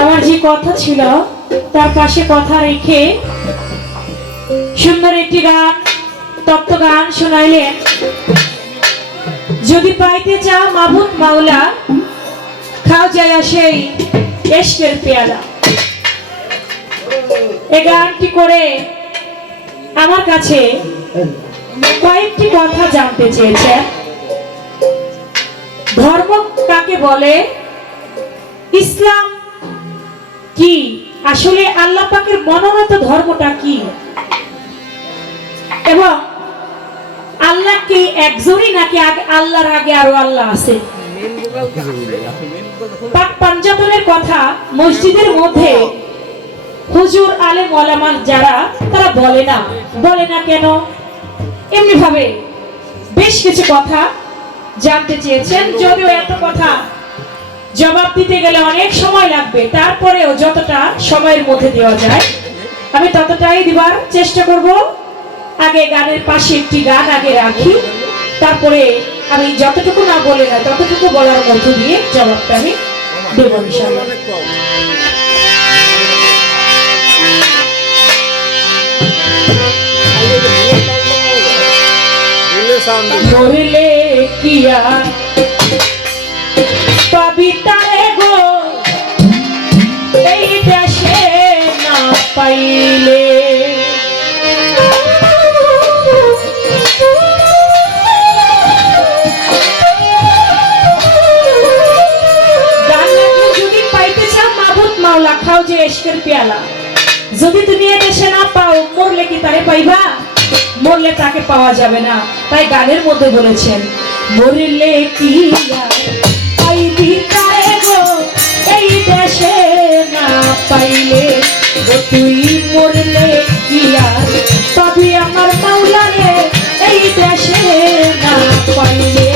আমার যে কথা ছিল, তার পাশে কথা রেখে সুন্দর একটি গান তত্ত্ব গান শোনাইলেন। যদি পাইতে চাও, মাহবুব মাওলা, খাও যায় সেই এশকের পেয়ালা। এই গানটি করে আমার কাছে কয়েকটি কথা জানতে চেয়েছেন। ধর্ম কাকে বলে? ইসলাম কি? আসলে আল্লাহ পাকের মনোনীত ধর্মটা কি? এবং আল্লাহ কি একজনই নাকি আগে আল্লাহর আগে আরও আল্লাহ আছে? পাক পাঞ্জাতনের কথা মসজিদের মধ্যে হুজুর আলেম ওলামার যারা, তারা বলে না। বলে না কেন? এমনি ভাবে বেশ কিছু কথা জানতে চেয়েছেন, যদিও এত কথা জবাব দিতে গেলে অনেক সময় লাগবে। তারপরেও যতটা সময়ের মধ্যে দেওয়া যায় আমি ততটাই দিবার চেষ্টা করব। আগে গানের পাশে একটি গান আগে রাখি তারপরে আমি যতটুকু না বলে না ততটুকু বলার মধ্য দিয়ে জবাবটা আমি দেবো ইনশাআল্লাহ। মরলে পাবিতারে গো, এই দেশে না পাইলে। খাও যে এশকের পেয়ালা। যদি তুমি এ দেশে না পাও, মরলে কি তারে পাইবা? মরলে তাকে পাওয়া যাবে না। তাই গানের মধ্যে বলেছেন, মরলে কি আর পাইলে ও তুই মরলে কি আর? তবে আমার মাওলারে এই দেশে না পাইলে।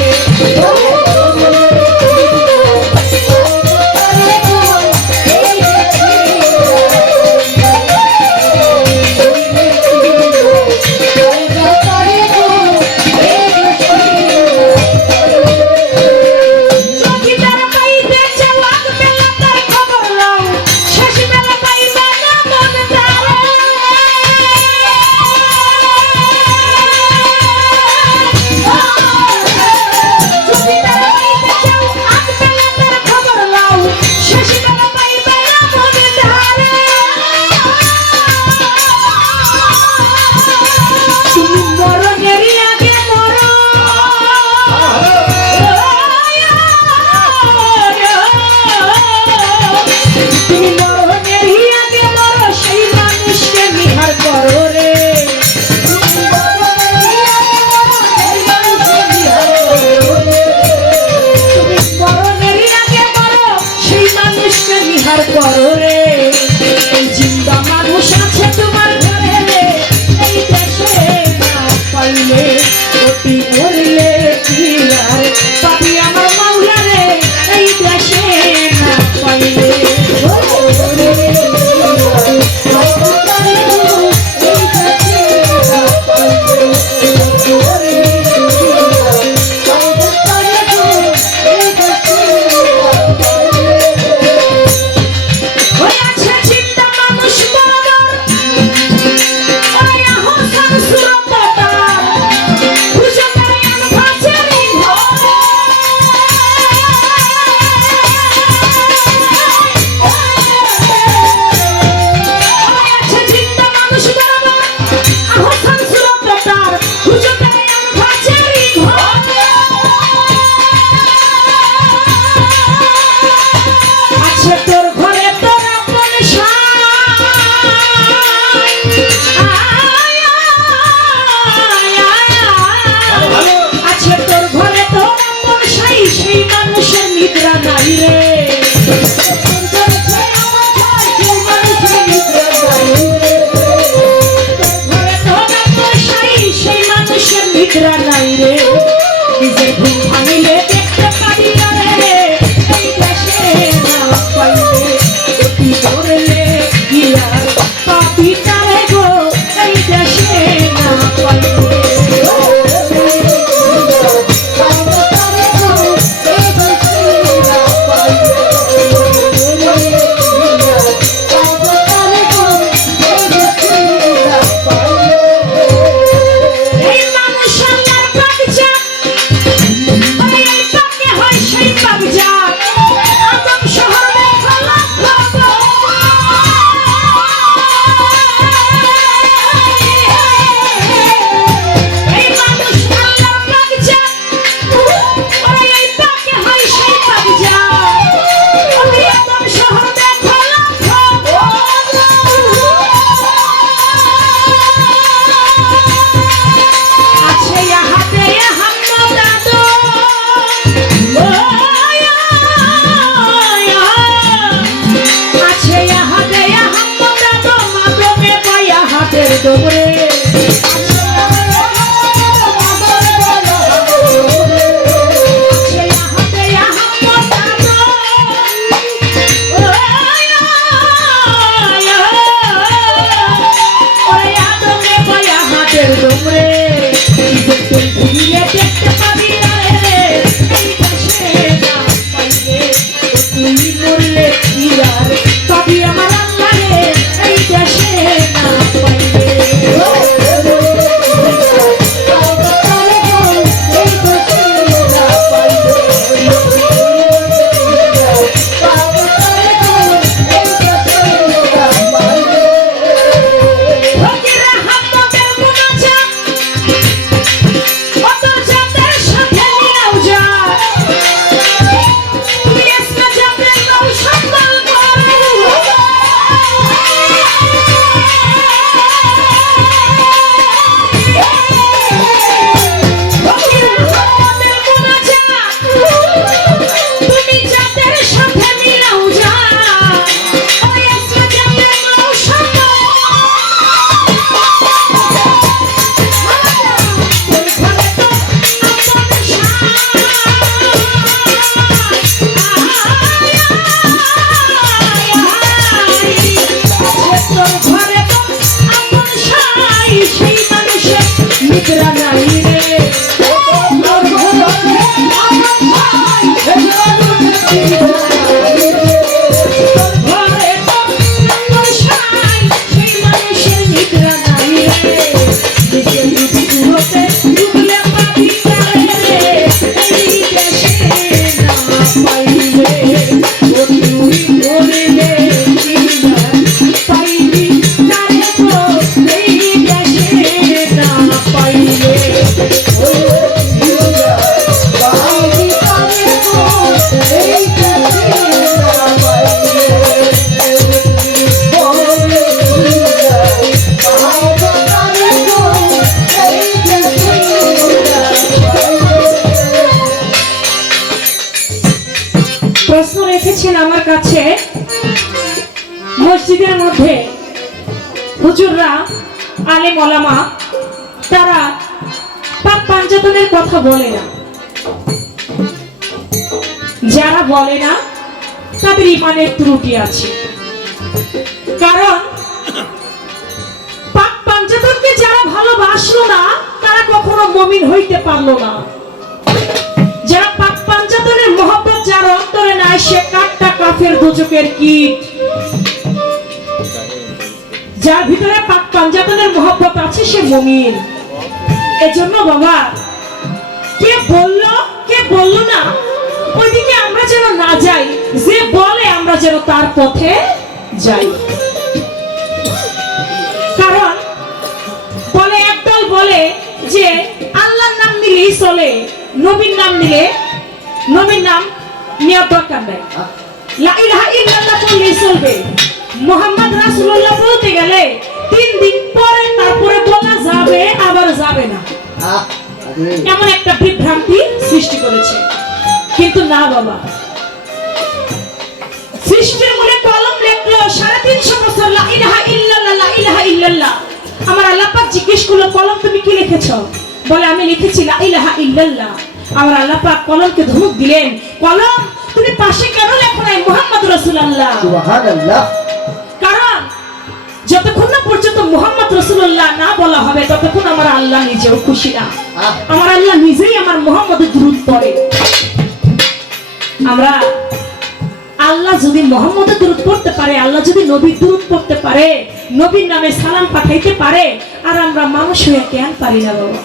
Adorei! হুজুররা, আলেম ওলামা, তারা পাক পাঞ্জাতনের কথা বলে না। যারা বলে না, তাদের ইমানের ত্রুটি আছে। কারণ পাক পাঞ্জাতনকে যারা ভালোবাসলো না, তারা কখনো মমিন হইতে পারল না। যারা পাক পাঞ্জাতনের মহব্বত যার অন্তরে নাই, সে কাঠটা কাফের দুচকের কীট। যার ভিতরে পাক পাঞ্জাতনের মহব্বত আছে সে মমিন। এজন্য বাবা, কে বলল কে বলল না, ওইদিকে আমরা যেন না যাই, যে বলে আমরা যেন তার পথে যাই। কারণ বলে, একদল বলে যে আল্লাহর নাম নিলেই চলে, নবীর নাম নিলে, নবীর নাম নেওয়ার দরকার নেই। ইলাহা ইল্লাল্লাহ বললেই চলবে। মোহাম্মদ রাসূলুল্লাহ বলতে গেলে তিন দিন পরে তারপরে বলা যাবে আবার যাবে না। এমন একটা বিভ্রান্তি সৃষ্টি করেছে। কিন্তু না বাবা সৃষ্টির মূলে কলম লেখলো সাড়ে তিনশো বছর লা ইলাহা ইল্লাল্লাহ লা ইলাহা ইল্লাল্লাহ। আমার আল্লাহ জিজ্ঞেস করল কলম তুমি কি লিখেছো? বলে আমি লিখেছি লা ইলাহা ইল্লাল্লাহ। আমার আল্লাহ পাক কলমকে ধমক দিলেন কলম তুমি পাশে কেন লেখো নাই মোহাম্মদ রাসূলুল্লাহ? সুবহানাল্লাহ। কারণ যতক্ষণ না পর্যন্ত মোহাম্মদ রসুল্লাহ না বলা হবে ততক্ষণ আমার আল্লাহ নিজেও খুশি না। আমার আল্লাহ নিজেই আমার মোহাম্মদের দূরত পড়ে। আমরা আল্লাহ যদি মোহাম্মদের দূরত পড়তে পারে আল্লাহ যদি নবীর দূরত পড়তে পারে নবীর নামে সালাম পাঠাইতে পারে আর আমরা মানুষ হয়ে কেন পারি না বাবা।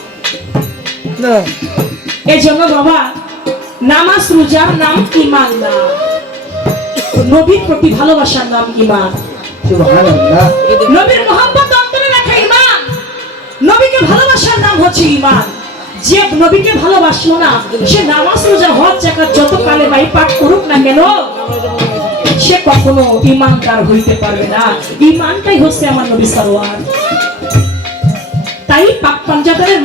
এই জন্য বাবা নামাজ রোজার নাম ইমান না। নবীর প্রতি ভালোবাসার নাম ইমান সুবহানাল্লাহ। নবীর অন্তরে রাখা ইমান নবীকে ভালোবাসার নাম হচ্ছে ইমান যে নবীকে ভালোবাসলো না, সে নামাজ রোজা, হজ জাকাত যত কালে বাই পাঠ করুক না কেন, সে কখনো ইমানদার হইতে পারবে না। ইমানটাই হচ্ছে আমার নবী সারোয়ার। তাই পাক পাঞ্জাবের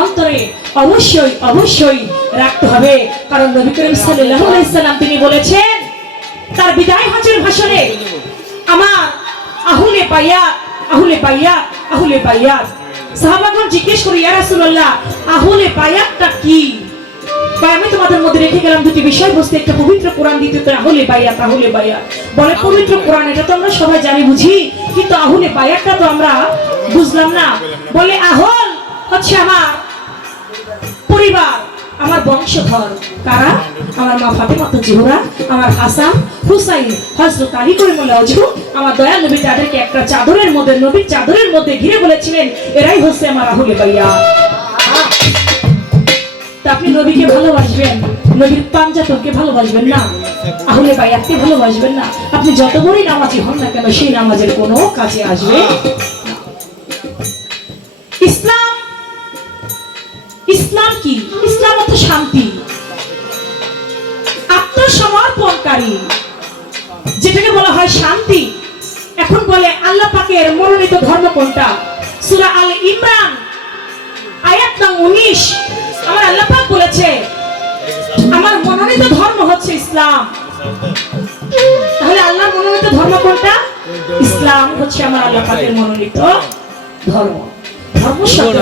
অন্তরে অবশ্যই অবশ্যই রাখতে হবে। কারণ নবী করিম সাল্লাল্লাহু আলাইহি সাল্লাম তিনি বলেছেন, তার বিদায় হজের ভাষণে আমার আহুলে পাইয়া আহুলে পাইয়া আহুলে পাইয়া সাহাবাগণ জিজ্ঞেস করি আহুলে কি? আমি তোমাদের মধ্যে রেখে গেলাম দুটি একটা পবিত্র কোরআন বলে, পবিত্র কোরআন, এটা তো আমরা সবাই জানি, বুঝি? কিন্তু আহুলে বায়াতটা তো আমরা বুঝলাম না। বলে, আহল হচ্ছে আমার পরিবার, আমার বংশধর। কারা আমার মা ফাতেমা তো জোহরা, আমার হাসান হুসাইন, হযরত আলী করিমুল্লাহ ওয়াজহু আমার দয়াল নবী তাদেরকে একটা চাদরের মধ্যে, নবীর চাদরের মধ্যে ঘিরে বলেছিলেন, এরাই হচ্ছে আমার বাইয়া। আপনি নবীকে ভালোবাসবেন, নবীর ভালোবাসবেন না, আহলে বাইয়াতকে ভালোবাসবেন না। আপনি যত বড়ই নামাজি হন না কেন, সেই নামাজের কোনো কাজে আসবে ইসলাম ইসলাম কি? ইসলাম অর্থ শান্তি। আত্মসমর্পণকারী যেটাকে বলা হয় শান্তি, এখন বলে আল্লাহ পাকের মনোনীত ধর্ম কোনটা? সূরা আল ইমরান, আয়াত নং উনিশ। আমার আল্লাহ পাক বলেছে, আমার মনোনীত ধর্ম হচ্ছে ইসলাম। তাহলে আল্লাহর মনোনীত ধর্ম কোনটা? ইসলাম হচ্ছে আমার আল্লাহ পাকের মনোনীত ধর্ম। ধর্ম শব্দ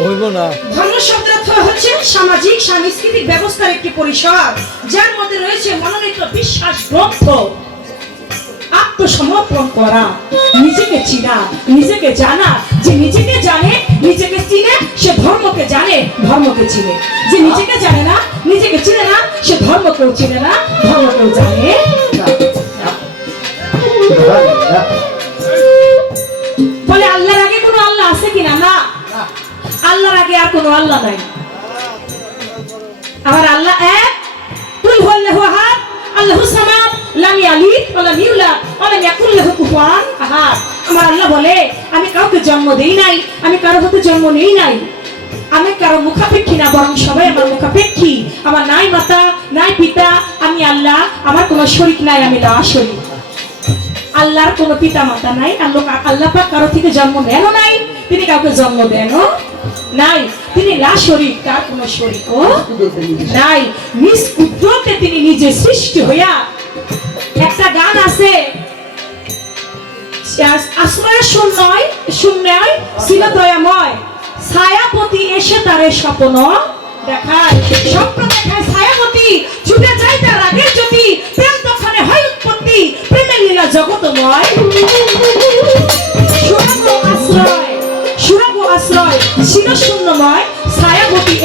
হইব না। ধর্ম শব্দের হচ্ছে সামাজিক, সাংস্কৃতিক ব্যবস্থার একটি পরিসর, যার মধ্যে রয়েছে মনোনীত বিশ্বাস গ্রন্থ। আত্মসমর্পণ করা, নিজেকে চিনা, নিজেকে জানা, যে নিজেকে জানে, নিজেকে চিনে, সে ধর্মকে জানে, ধর্মকে চিনে। যে নিজেকে জানে না, নিজেকে চিনে না, সে ধর্মকেও চিনে না, ধর্মকেও জানে। বলে আল্লাহর আগে কোনো আল্লাহ আছে কিনা? না। আল্লাহর আগে আর কোনো আল্লাহ নাই। আমার আল্লাহ এক হুয়াল্লাহু আহাদ আল্লাহু সামাদ আমার আল্লাহ বলে, আমি কাউকে জন্ম দেই নাই, আমি কারও হতে জন্ম নেই নাই। আমি কারও মুখাপেক্ষী না, বরং সবাই আমার মুখাপেক্ষী। আমার নাই মাতা, নাই পিতা, আমি আল্লাহ, আমার কোনো শরীক নাই, আমি লা শরীক। আল্লাহর কোনো পিতা মাতা নাই, আল্লাহ আল্লাহ পাক কারও থেকে জন্ম নেনও নাই, তিনি কাউকে জন্ম দেনও নাই। তিনি লা শরীক তার কোনো শরীকও নাই। নিজ কুদরতে তিনি নিজে সৃষ্টি হইয়া একটা গান আছে। ছায়াপতি এসে তারে স্বপ্ন দেখায়। ছায়াপতি, ছুটে যায় তার আগের হয় উৎপত্তি, প্রেমের লীলা জগতময়।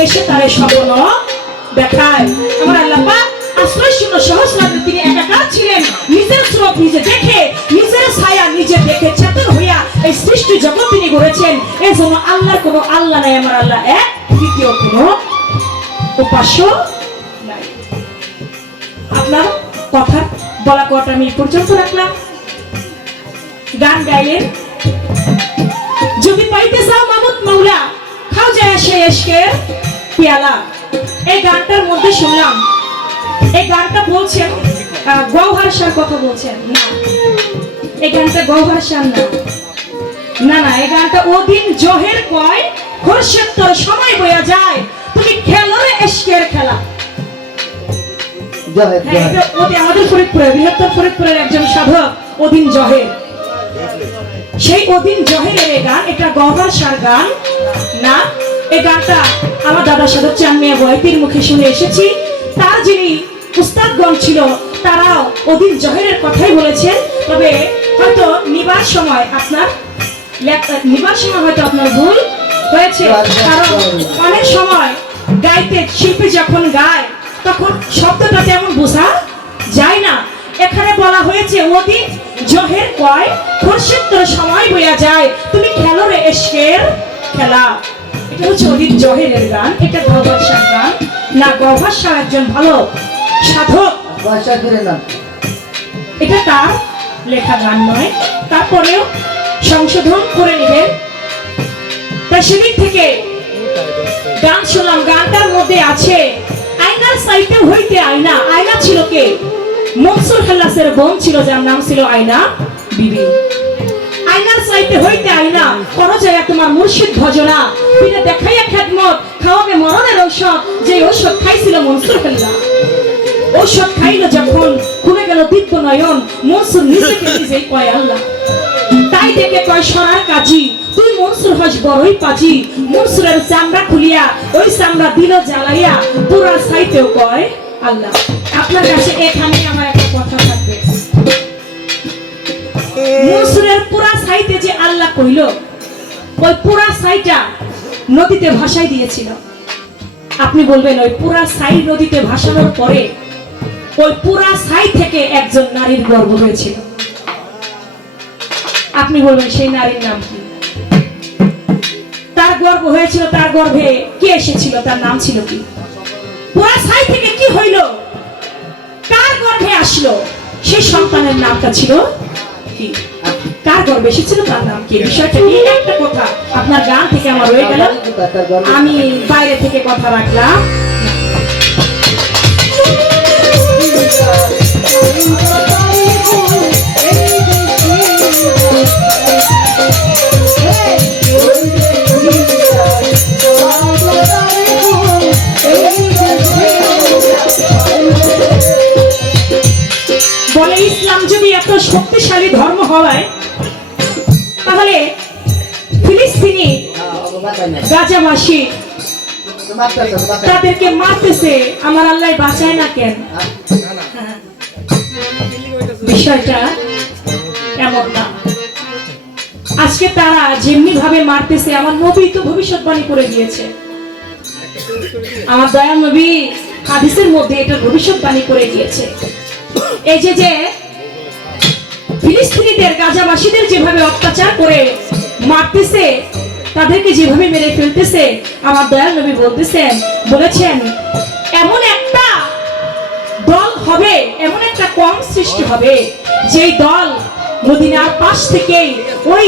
এসে তারে স্বপ্ন দেখায়। আমার আল্লাহ পাক আশ্রয় শূন্য সহস্রাব্দে তিনি একাকার ছিলেন। নিজের স্রোত নিজে দেখে, নিজের ছায়া নিজে দেখে চেতন হইয়া এই সৃষ্টি জগৎ তিনি গড়েছেন। এই জন্য আল্লাহর কোনো আল্লাহ নাই, আমার আল্লাহ এক, দ্বিতীয় কোনো উপাস্য নাই। আপনার কথা বলা কথা আমি পর্যন্ত রাখলাম। গান গাইলেন যদি পাইতে চাও মামুদ মাওলা, খাও যায় সে এসকের পেয়ালা এই গানটার মধ্যে শুনলাম। এই গানটা বলছেন গৌহার শাহর কথা বলছেন। না এই গানটা গৌহার শাহ না। না না এই গানটা ওদিন জহের কয় খোরশেদ তোর সময় বয়া যায়। তুমি খেলো রে এসকের খেলা। হ্যাঁ আমাদের ফরিদপুরের বৃহত্তর ফরিদপুরের একজন সাধক অদিন জহের। সেই অদিন জহেরের এই গান এটা গহর সার গান না এই গানটা আমার দাদার সাথে চানমিয়া বয়তির মুখে শুনে এসেছি। তার যিনি উস্তাদগণ ছিল, তারাও অদিন জহেরের কথাই বলেছেন। তবে হয়তো নিবার সময় আপনার নিবার সময় হয়তো আপনার ভুল হয়েছে। কারণ অনেক সময় গাইতে, শিল্পী যখন গায়, তখন শব্দটা তেমন বোঝা যায় না। এখানে বলা হয়েছে, ওদিন জহের কয়, খোরশেদ তোর সময় বইয়া যায়। তুমি খেলো রে এসকের খেলা। অদিন জহেরের গান এটা গহ্বর শাহ গান। না গহ্বর শাহ একজন ভালো সাধক। এটা তার লেখা গান নয় তারপরেও সংশোধন করে নেবেন তাই সেদিক থেকে গান শুনলাম গানটার মধ্যে আছে আয়নার সাইতে হইতে আয়না। আয়না ছিল কে? মনসুর খাল্লাসের বোন ছিল যার নাম ছিল আয়না বিবি। আয়নার সাইতে হইতে আয়না। করো যায় তোমার মুর্শিদ ভজনা। পিনে দেখাইয়া খেদমত। খাওয়াবে মরণের ঔষধ। যে ঔষধ খাইছিল মনসুর খাল্লা ঔষধ খাইল যখন খুলে গেল দিব্য নয়ন। মনসুর নিজেকে নিজেই কয় আল্লাহ। তাই দেখে কয় সরার কাজী তুই মনসুর হস বড়ই পাজি। মনসুরের চামড়া খুলিয়া ওই চামড়া দিল জ্বালাইয়া পুরা সাইতেও কয় আল্লাহ। আপনার কাছে এখানে আমার একটা কথা থাকবে। মনসুরের পুরা সাইতে যে আল্লাহ কইল, ওই পুরা সাইটা নদীতে ভাসাই দিয়েছিল। আপনি বলবেন, ওই পুরা সাই নদীতে ভাসানোর পরে ওই পুরা সাই থেকে একজন নারীর গর্ভ হয়েছিল। আপনি বলবেন, সেই নারীর নাম কি? তার গর্ভ হয়েছিল, তার গর্ভে কে এসেছিল, তার নাম ছিল কি? পুরা সাই থেকে কি হইল? কার গর্ভে আসলো? সেই সন্তানের নামটা ছিল কি? কার গর্ভে এসেছিল তার নাম কি? বিষয়টা কি একটা কথা আপনার গান থেকে আমার রয়ে গেল। আমি বাইরে থেকে কথা রাখলাম। বলে, ইসলাম যদি এত শক্তিশালী ধর্ম হওয়ায় গাজাবাসী তাদেরকে মারতেছে আমার আল্লাহ বাঁচায় না কেন। বিষয়টা এমন না। আজকে তারা যেমনি ভাবে মারতেছে আমার নবী তো ভবিষ্যৎবাণী করে দিয়েছে। আমার দয়া নবী হাদিসের মধ্যে এটা ভবিষ্যৎবাণী করে দিয়েছে। এই যে যে ফিলিস্তিনিদের গাজাবাসীদের যেভাবে অত্যাচার করে মারতেছে তাদেরকে যেভাবে মেরে ফেলতেছে, আমার দয়াল নবী বলতেছেন, বলেছেন, এমন একটা দল হবে, এমন একটা কম সৃষ্টি হবে, যেই দল মদিনার পাশ থেকেই, ওই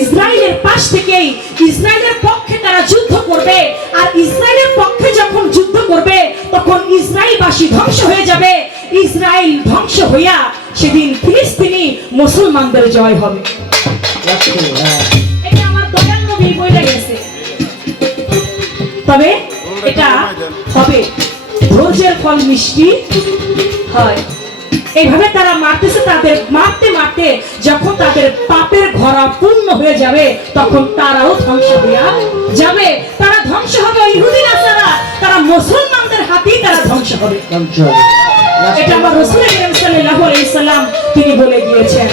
ইসরায়েলের পাশ থেকেই ইসরায়েলের পক্ষে তারা যুদ্ধ করবে, আর ইসরায়েলের পক্ষে যখন যুদ্ধ করবে, তখন ইসরায়েলবাসী ধ্বংস হয়ে যাবে। ইসরায়েল ধ্বংস হইয়া সেদিন ফিলিস্তিনি মুসলমানদের জয় হবে। গেছে। তবে এটা হবে রোজের ফল মিষ্টি। হয়। এইভাবে তারা মারতেছে তাদের মারতে মারতে যখন তাদের পাপের ঘরা পূর্ণ হয়ে যাবে তখন তারাও ধ্বংস হইয়া যাবে। তারা ধ্বংস হবে ইহুদি নাসারা। তারা মুসলমানদের হাতেই তারা ধ্বংস হবে। এটা আমার রসুল তিনি বলে গিয়েছেন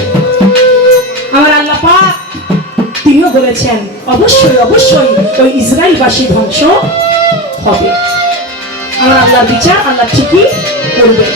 আমার আল্লাহ বলেছেন অবশ্যই অবশ্যই ওই ইসরায়েলবাসী ধ্বংস হবে। আমার আল্লাহ বিচার আল্লাহ ঠিকই করবে।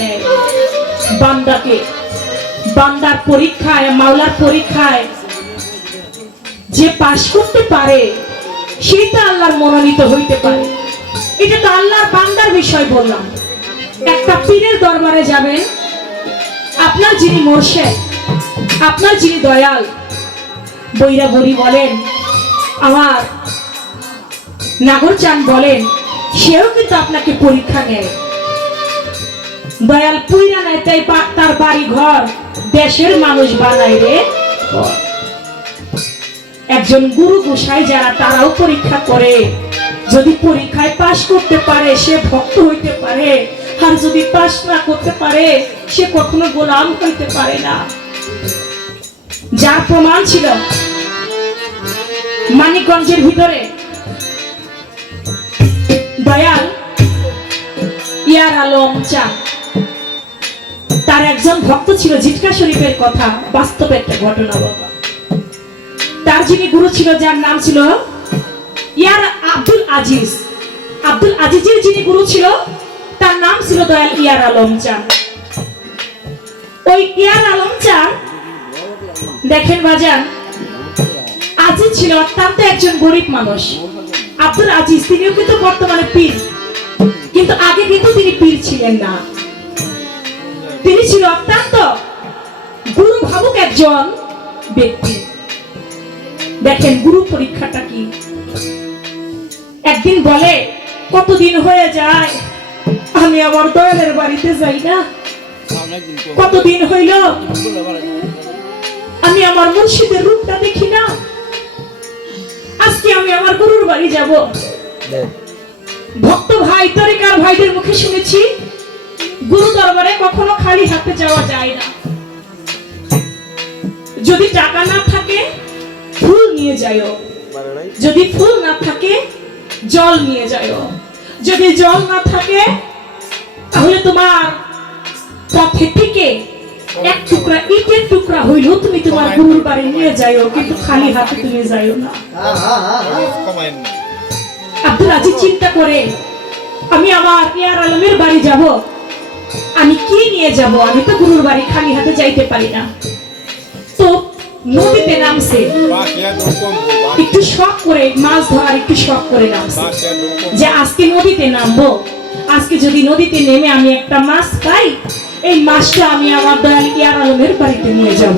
নেয় বান্দাকে। বান্দার পরীক্ষায়, মাওলার পরীক্ষায় যে পাশ করতে পারে সেই তো আল্লাহর মনোনীত হইতে পারে। এটা তো আল্লাহর বান্দার বিষয় বললাম। একটা পীরের দরবারে যাবেন, আপনার যিনি মোর্শেদ, আপনার যিনি দয়াল, বৈরা বলি বলেন, আমার নাগরচান বলেন, সেও কিন্তু আপনাকে পরীক্ষা নেয়। দয়াল পুইরা নাই তাই তার বাড়ি ঘর দেশের মানুষ বানাই রে। একজন গুরু গোসাই যারা, তারাও পরীক্ষা করে। যদি পরীক্ষায় পাশ করতে পারে, সে ভক্ত হইতে পারে। আর যদি পাশ না করতে পারে, সে কখনো গোলাম হইতে পারে না। যার প্রমাণ ছিল মানিকগঞ্জের ভিতরে, দয়াল ইয়ার আলম চা তার একজন ভক্ত ছিল জিটকা শরীফের কথা বাস্তব একটা ঘটনা বাবা তার যিনি গুরু ছিল, যার নাম ছিল ইয়ার আব্দুল আজিজ। আব্দুল আজিজের যিনি গুরু ছিল, তার নাম ছিল দয়াল ইয়ার আলম চা ওই ইয়ার আলম চা দেখেন বাজান, আজিজ ছিল অত্যন্ত একজন গরিব মানুষ। আব্দুল আজিজ, তিনিও কিন্তু বর্তমানে পীর। কিন্তু আগে কিন্তু তিনি পীর ছিলেন না। তিনি ছিল অত্যন্ত গুরু ভাবুক একজন ব্যক্তি। দেখেন গুরু পরীক্ষাটা কি? একদিন বলে কতদিন হয়ে যায়? আমি আমার দয়ালের বাড়িতে যাই না। কতদিন হইল? আমি আমার মুর্শিদের রূপটা দেখি না। আজকে আমি আমার গুরুর বাড়ি যাব। ভক্ত ভাই তরিকার ভাইদের মুখে শুনেছি গুরু দরবারে কখনো খালি হাতে যাওয়া যায় না। যদি টাকা না থাকে ফুল নিয়ে যাইও যদি ফুল না থাকে জল নিয়ে যাইও যদি জল না থাকে তাহলে তোমার পথে থেকে এক টুকরা ইটের টুকরা হইলেও তুমি তোমার গুরুর বাড়ি নিয়ে যাইও কিন্তু খালি হাতে তুমি যাইও না। আব্দুল আজিজ চিন্তা করে আমি আমার ইয়ার আলমের বাড়ি যাব। আমি কি নিয়ে যাব? আমি তো গুরুর বাড়ি খালি হাতে যাইতে পারি না। তো নদীতে নামছে। একটু শখ করে মাছ ধরার একটু শখ করে নামছে। যে আজকে নদীতে নামবো আজকে যদি নদীতে নেমে আমি একটা মাছ পাই এই মাছটা আমি আমার দয়াল ইয়ার আলমের বাড়িতে নিয়ে যাব।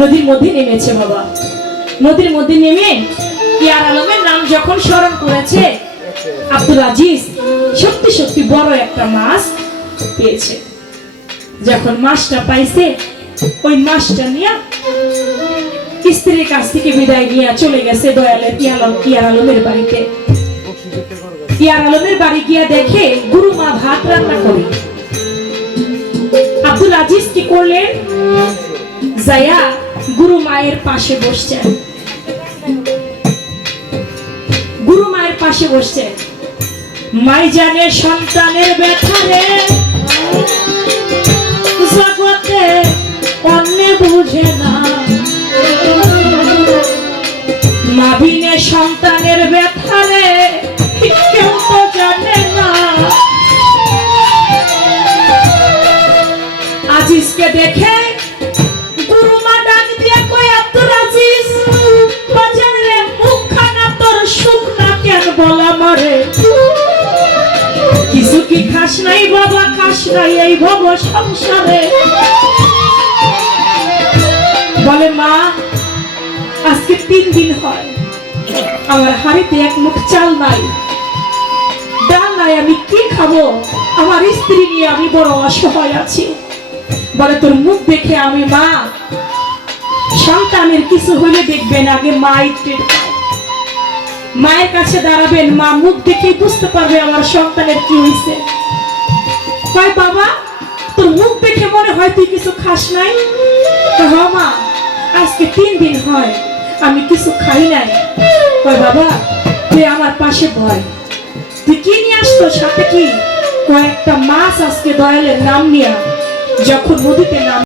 নদীর মধ্যে নেমেছে বাবা। নদীর মধ্যে নেমে ইয়ার আলমের নাম যখন স্মরণ করেছে আব্দুল আজিজ সত্যি সত্যি বড় একটা মাছ পেয়েছে। যখন মাছটা পাইছে, ওই মাছটা নিয়ে স্ত্রীর কাছ থেকে বিদায় নিয়ে চলে গেছে দয়ালের ইয়ার আলম ইয়ার আলমের বাড়িতে। ইয়ার আলমের বাড়ি গিয়া দেখে গুরু মা ভাত রান্না করে। আব্দুল আজিজ কি করলেন? জায়া গুরু মায়ের পাশে বসছেন। পাশে বসছেন মাই জানে সন্তানের ব্যথারে জগতে অন্য বুঝে না। সন্তানের ব্যথারে কেউ তো জানে না। আজিজকে দেখে খাস নাই বাবা খাস নাই, এই ভব সংসারে। বলে, মা, আজকে তিন দিন হয়। আমার হাড়িতে এক মুখ চাল নাই। ডাল নাই, আমি কি খাব? আমার স্ত্রী নিয়ে আমি বড় অসহায় আছি। বলে, তোর মুখ দেখে আমি, মা, সন্তানের কিছু হলে দেখবেন আগে মা টের মায়ের কাছে দাঁড়াবেন, মা মুখ দেখে বুঝতে পারবে আমার সন্তানের কি হয়েছে কয়, বাবা? তোর মুখ দেখে মনে হয় তুই কিছু খাস নাই? হ্যাঁ মা, আজকে তিন দিন হয়, আমি কিছু খাই নাই। কয়, বাবা, তুই আমার পাশে ভয় তুই কি নিয়ে আসতো সাথে কি? কয়েকটা মাছ আজকে দয়ালের নাম নিয়া যখন নদীতে নাম